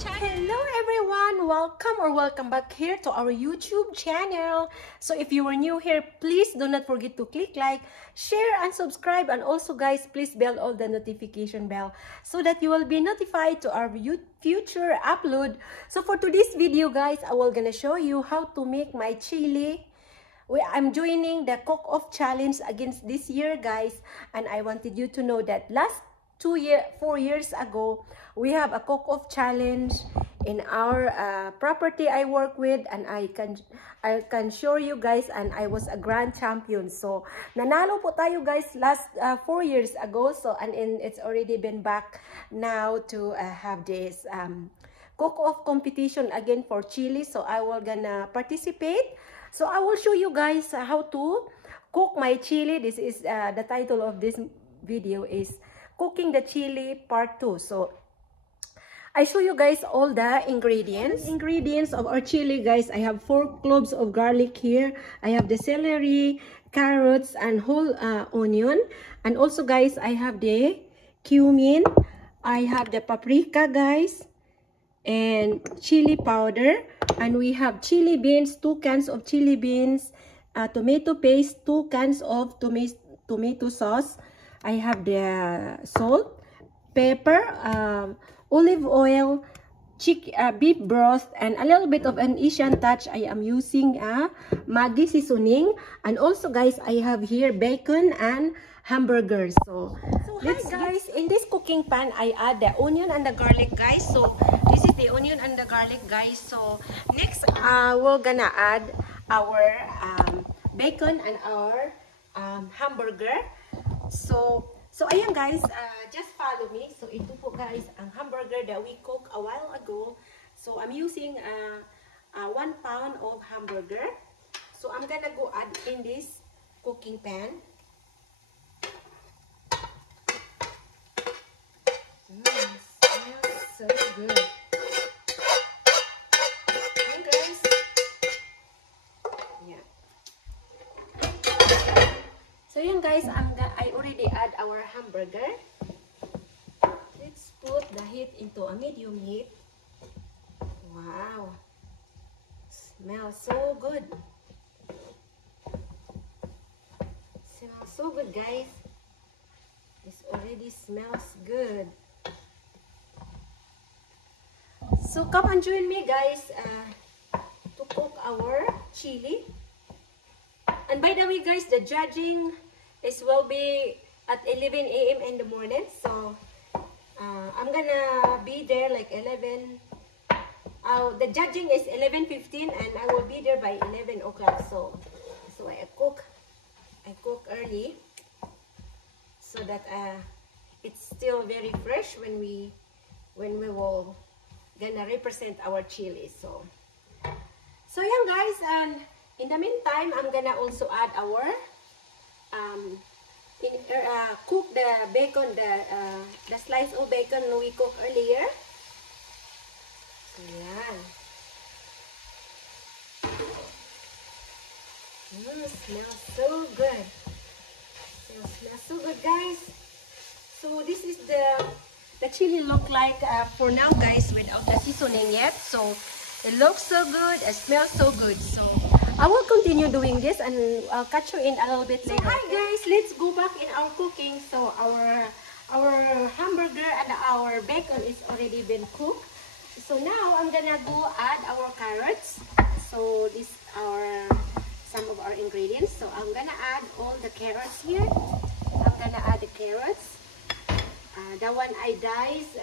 Hello everyone, welcome back here to our YouTube channel. So if you are new here, please do not forget to click like, share and subscribe, and also guys, please bell all the notification bell so that you will be notified to our future upload. So for today's video guys, I will gonna show you how to make my chili. I'm joining the cook-off challenge against this year guys, and I wanted you to know that last 4 years ago we have a cook-off challenge in our property I work with, and I can show you guys, and I was a grand champion. So nanalo po tayo guys last 4 years ago. So it's already been back now to have this cook-off competition again for chili. So I will gonna participate. So I will show you guys how to cook my chili. This is the title of this video is Cooking the Chili Part 2. So I show you guys all the ingredients. Ingredients of our chili guys, I have 4 cloves of garlic here. I have the celery, carrots, and whole onion. And also guys, I have the cumin. I have the paprika guys, and chili powder. And we have chili beans, 2 cans of chili beans, tomato paste, 2 cans of tomato sauce. I have the salt, pepper, olive oil, beef broth, and a little bit of an Asian touch. I am using Maggi seasoning. And also guys, I have here bacon and hamburgers. So hi guys, in this cooking pan I add the onion and the garlic guys. So this is the onion and the garlic guys. So next we're gonna add our bacon and our hamburger. So ayan guys, just follow me. So ito po guys ang hamburger that we cooked a while ago. So I'm using 1 pound of hamburger. So I'm gonna go add in this cooking pan. Smells so good. Ayan guys. Yeah. So yan guys, I already add our hamburger. Let's put the heat into a medium heat. Wow, smells so good. Smells so good guys. This already smells good. So come and join me guys to cook our chili. And by the way guys, the judging will be at 11 a.m. in the morning. So I'm gonna be there like 11. The judging is 11:15 and I will be there by 11 o'clock. So I cook early so that it's still very fresh when we will gonna represent our chili. So yeah guys, and in the meantime, I'm gonna also add our cook the bacon, the slice of bacon we cooked earlier. So yan. Smells so good. Smells so good, guys. So this is the chili look like for now, guys, without the seasoning yet. So it looks so good. It smells so good. So I will continue doing this and I'll catch you in a little bit later. So hi guys, let's go back in our cooking. So our hamburger and our bacon is already been cooked. So now I'm gonna go add our carrots. So these are some of our ingredients. So I'm gonna add all the carrots here. I'm gonna add the carrots. The one I diced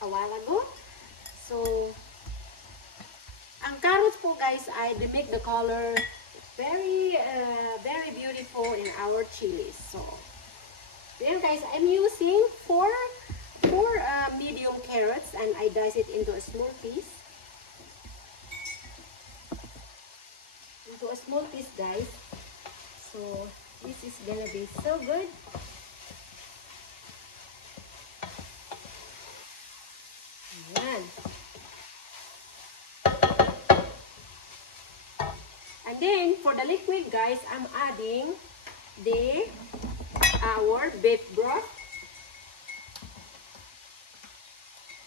a while ago. So ang carrots po guys, they make the color very beautiful in our chilies. So then guys, I'm using 4 medium carrots and I dice it into a small piece. Guys. So this is gonna be so good. Ayan. And then for the liquid guys, I'm adding our beef broth.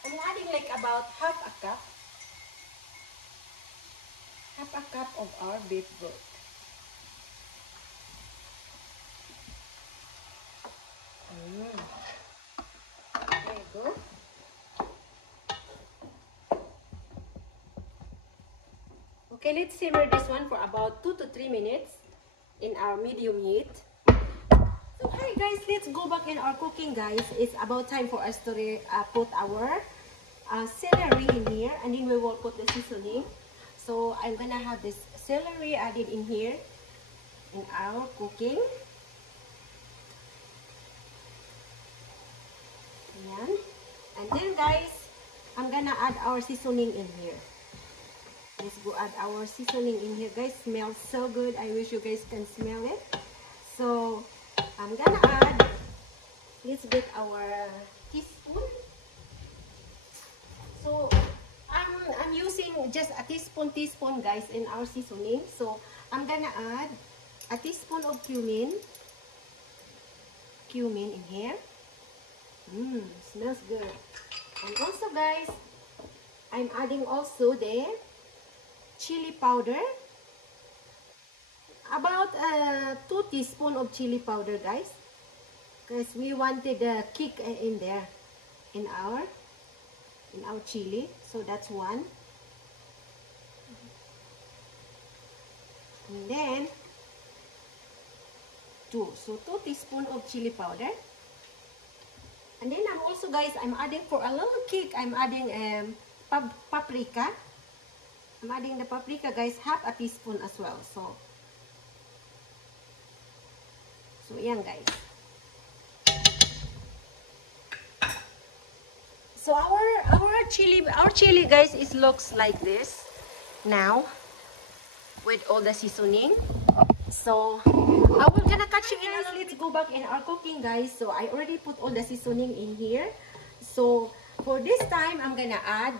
I'm adding like about half a cup of our beef broth. There you go. Okay, let's simmer this one for about 2 to 3 minutes in our medium heat. So hi guys, let's go back in our cooking guys. It's about time for us to put our celery in here, and then we will put the seasoning. So I'm gonna have this celery added in here in our cooking. Ayan. And then guys, I'm gonna add our seasoning in here. Let's go add our seasoning in here guys. Smells so good. I wish you guys can smell it. So I'm gonna add, let's get our teaspoon. So I'm using just a teaspoon guys in our seasoning. So I'm gonna add a teaspoon of cumin in here. Smells good. And also guys, I'm adding also the chili powder. About 2 teaspoons of chili powder guys, because we wanted the kick in there in our chili. So that's 1. And then 2. So 2 teaspoons of chili powder. And then I'm adding for a little kick, I'm adding paprika. I'm adding the paprika guys, half a teaspoon as well. So yan guys. So our chili guys looks like this now with all the seasoning. So I will gonna catch you guys. Let's go back in our cooking guys. So I already put all the seasoning in here. So for this time I'm gonna add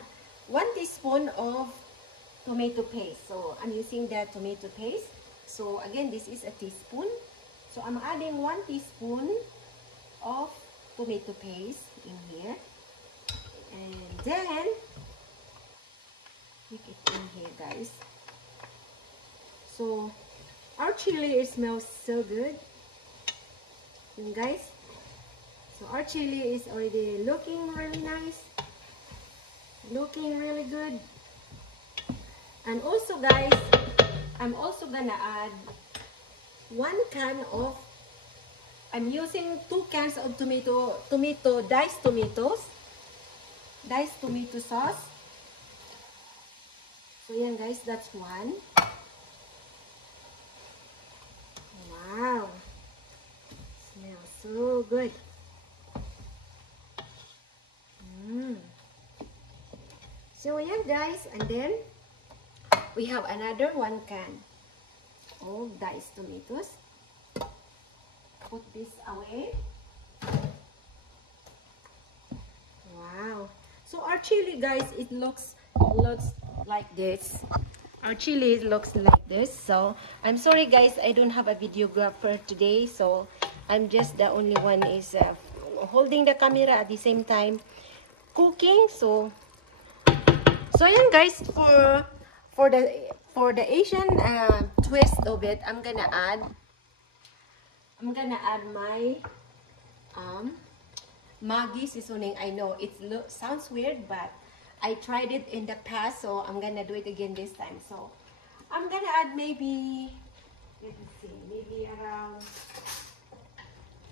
1 teaspoon of tomato paste. So I'm using the tomato paste. So again, this is a teaspoon. So I'm adding 1 teaspoon of tomato paste in here. And then make it in here guys. So our chili smells so good, guys. So our chili is already looking really nice, looking really good. And also guys, I'm also gonna add 1 can of, I'm using 2 cans of diced tomato sauce. So yan guys, that's 1. Wow, smells so good. So yan guys, and then we have another 1 can of diced tomatoes. Put this away. Wow. So our chili guys, it looks like this. Our chili looks like this. So I'm sorry guys, I don't have a videographer today, so I'm just the only one is holding the camera at the same time cooking. So yan guys, for the Asian twist of it, I'm gonna add my Maggi seasoning. I know it sounds weird, but I tried it in the past, so I'm gonna do it again this time. So I'm gonna add maybe, let me see,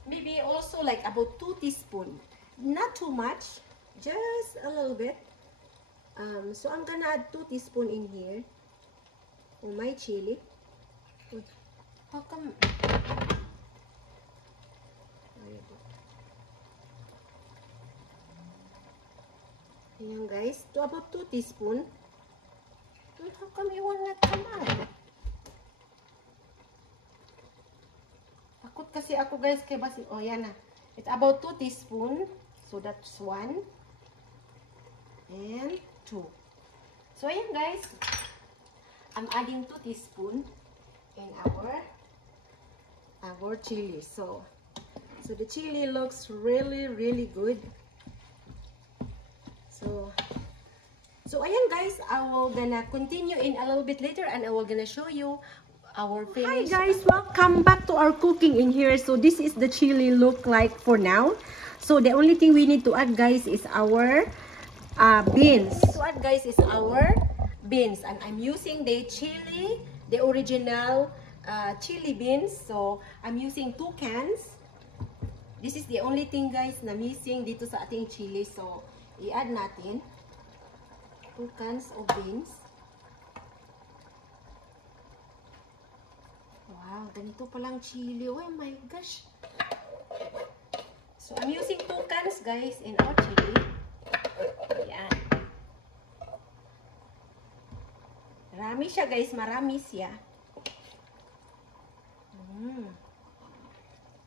maybe also like about 2 teaspoons, not too much, just a little bit. So I'm gonna add 2 teaspoons in here of my chili. Wait, how come? Ayan guys, to about 2 teaspoons. How come it will not come out? Takot kasi ako guys kay basi. Oh yan na. It's about 2 teaspoons. So that's 1 and 2. So ayan guys, I'm adding 2 teaspoons in our chili. So the chili looks really good. So So ayan guys, I will gonna continue in a little bit later and I will gonna show you our finish. Hi guys, welcome back to our cooking in here. So this is the chili look like for now. So the only thing we need to add guys is our beans. To add guys is our beans, and I'm using the chili, the original chili beans. So I'm using 2 cans. This is the only thing guys na missing dito sa ating chili. So i-add natin 2 cans of beans. Wow, ganito palang chili. Oh my gosh. So, I'm using 2 cans, guys, in our chili. Ayan. Marami siya, guys. Marami siya.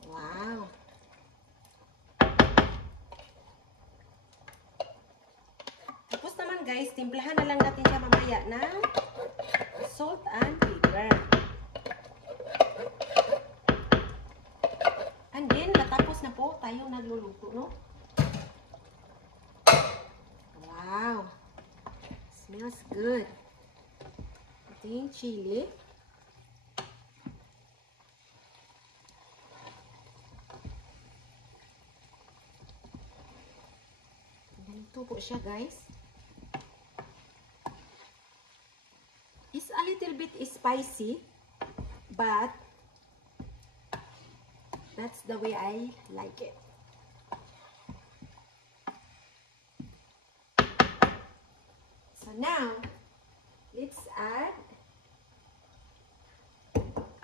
Wow. Tapos naman guys, timplahan na lang natin siya mamaya ng salt and pepper. And then, natapos na po tayo nagluluto, no? Wow! Smells good. Ito yung chili. Ganito po siya, guys. It's a little bit spicy, but that's the way I like it. So now, let's add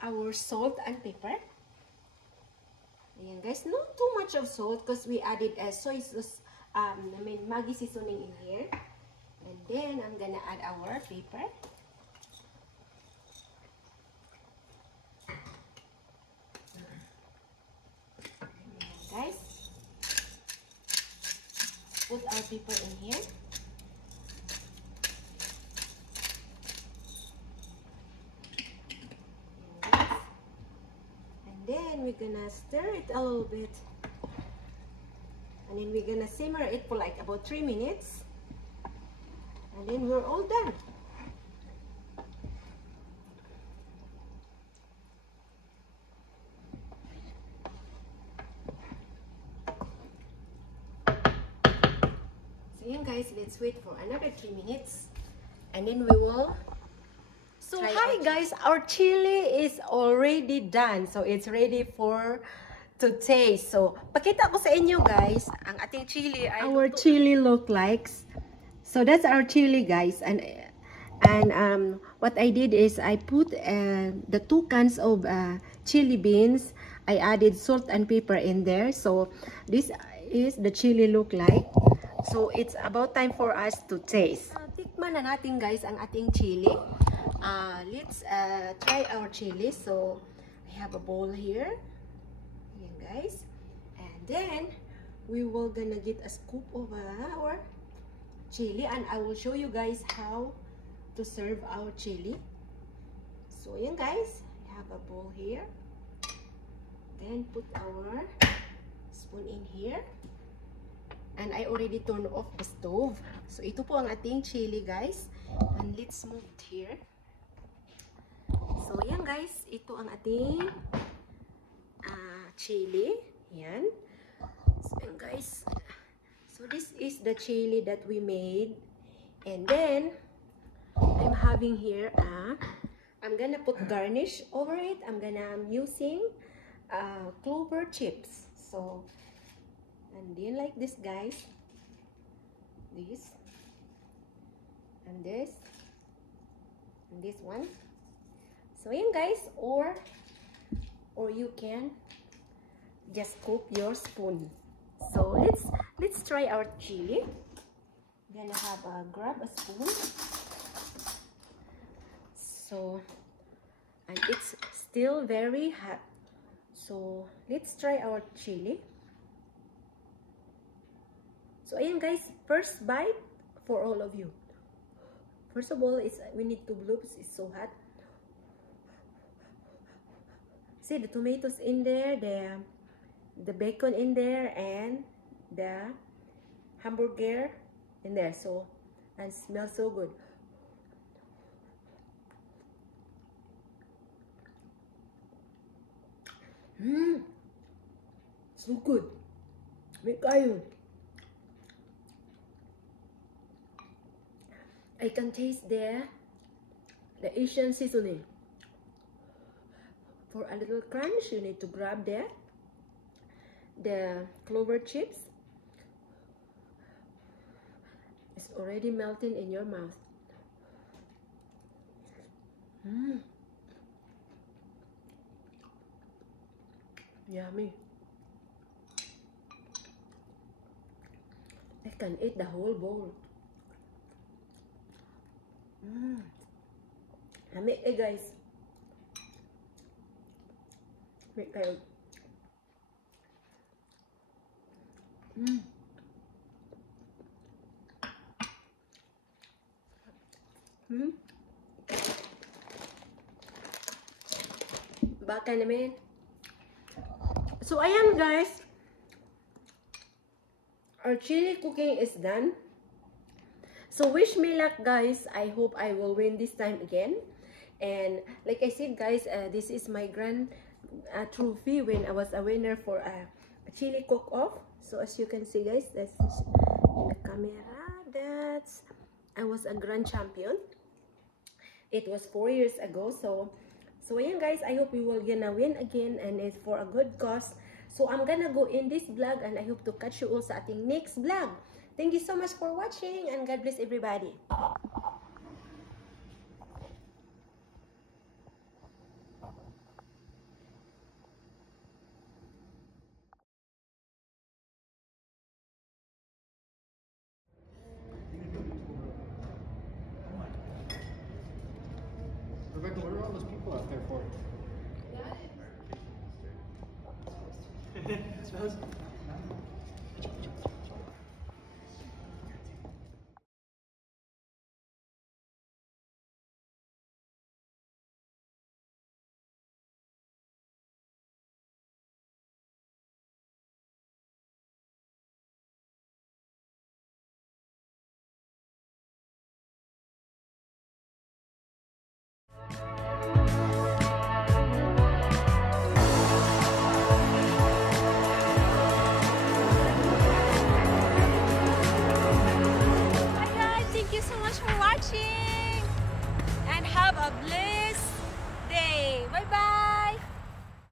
our salt and pepper. Ayan guys, not too much of salt because we added soy sauce, Maggi seasoning in here. And then, I'm gonna add our pepper. Guys, put our pepper in here. And then we're gonna stir it a little bit. And then we're gonna simmer it for like about 3 minutes. And then we're all done. Guys, let's wait for another 3 minutes and then we will hi guys, our chili is already done, so it's ready for to taste. So pakita ko sa inyo guys ang ating chili ay our chili look like. So that's our chili guys, and what I did is I put the 2 cans of chili beans. I added salt and pepper in there, so this is the chili look like. So, it's about time for us to taste. Tikman na natin guys ang ating chili. Let's try our chili. So, I have a bowl here. Ayan guys. And then, we will gonna get a scoop of our chili. And I will show you guys how to serve our chili. So, ayan guys. I have a bowl here. Then, put our spoon in here. And I already turned off the stove. So, ito po ang ating chili, guys. And let's move it here. So, yan guys. Ito ang ating chili. Yan. So, yan guys. So, this is the chili that we made. And then, I'm having here, I'm gonna put garnish over it. I'm using clover chips. So, and then like this guys, this and this and this one. So yan guys, or you can just scoop your spoon. So let's try our chili. I'm gonna grab a spoon. So, and it's still very hot. So let's try our chili. So, ayan guys, first bite for all of you. First of all, we need to blow because it's so hot. See the tomatoes in there, the bacon in there, and the hamburger in there. So, and it smells so good. So good. May kayo. I can taste the Asian seasoning. For a little crunch, you need to grab the clover chips. It's already melting in your mouth. Yummy. I can eat the whole bowl. Lami guys. Wait kayo. Baka naman. So ayan guys. Our chili cooking is done. So wish me luck guys. I hope I will win this time again. And like I said guys, this is my grand trophy when I was a winner for a chili cook-off. So as you can see guys, that's in the camera. That's I was a grand champion. It was 4 years ago. So ayan guys, I hope we will gonna win again, and it's for a good cause. So I'm gonna go in this vlog, and I hope to catch you all sa ating next vlog. Thank you so much for watching, and God bless everybody. Rebecca, what are all those people out there for? Smells. Hi guys, thank you so much for watching, and have a blessed